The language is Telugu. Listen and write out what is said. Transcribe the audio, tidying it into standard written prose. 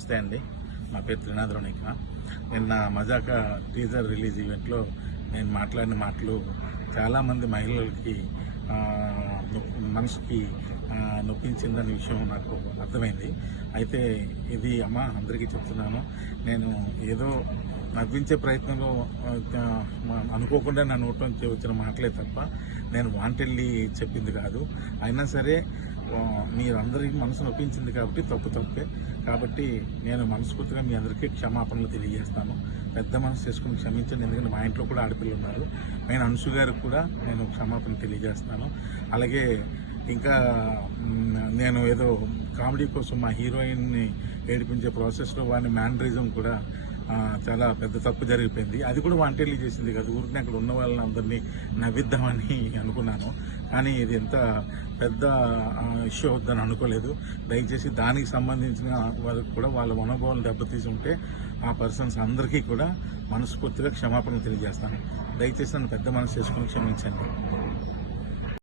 నమస్తే అండి. నా పేరు త్రినాథ్ రోనిక. నిన్న మజాకా టీజర్ రిలీజ్ ఈవెంట్లో నేను మాట్లాడిన మాటలు చాలామంది మహిళలకి మనసుకి నొప్పించిందనే విషయం నాకు అర్థమైంది. అయితే ఇది అందరికీ చెప్తున్నాను. నేను ఏదో నవ్వించే ప్రయత్నంలో అనుకోకుండా నా నోట్లో నుంచి వచ్చిన మాటలే తప్ప నేను వాంటెడ్లీ చెప్పింది కాదు. అయినా సరే మీరందరికీ మనసు నొప్పించింది కాబట్టి తప్పే. కాబట్టి నేను మనస్ఫూర్తిగా మీ అందరికీ క్షమాపణలు తెలియజేస్తాను. పెద్ద మనసు చేసుకుని క్షమించండి. ఎందుకంటే మా ఇంట్లో కూడా ఆడపిల్లలు ఉన్నారు. నేను అంశు గారికి కూడా నేను క్షమాపణ తెలియజేస్తాను. అలాగే ఇంకా నేను ఏదో కామెడీ కోసం మా హీరోయిన్ని ఏడిపించే ప్రాసెస్లో వాడిని మ్యానరిజం కూడా చాలా పెద్ద తప్పు జరిగిపోయింది. అది కూడా వాంటెడ్లీ చేసింది కదా. ఊరికి అక్కడ ఉన్న వాళ్ళని అందరినీ నవ్విద్దామని అనుకున్నాను. కానీ ఇది ఎంత పెద్ద ఇష్యూ అవుద్దని అనుకోలేదు. దయచేసి దానికి సంబంధించిన వాళ్ళకి కూడా వాళ్ళ మనోభావాలు దెబ్బతీసి ఉంటే ఆ పర్సన్స్ అందరికీ కూడా మనస్ఫూర్తిగా క్షమాపణ తెలియజేస్తాను. దయచేసి నన్ను పెద్ద మనసు చేసుకుని క్షమించండి.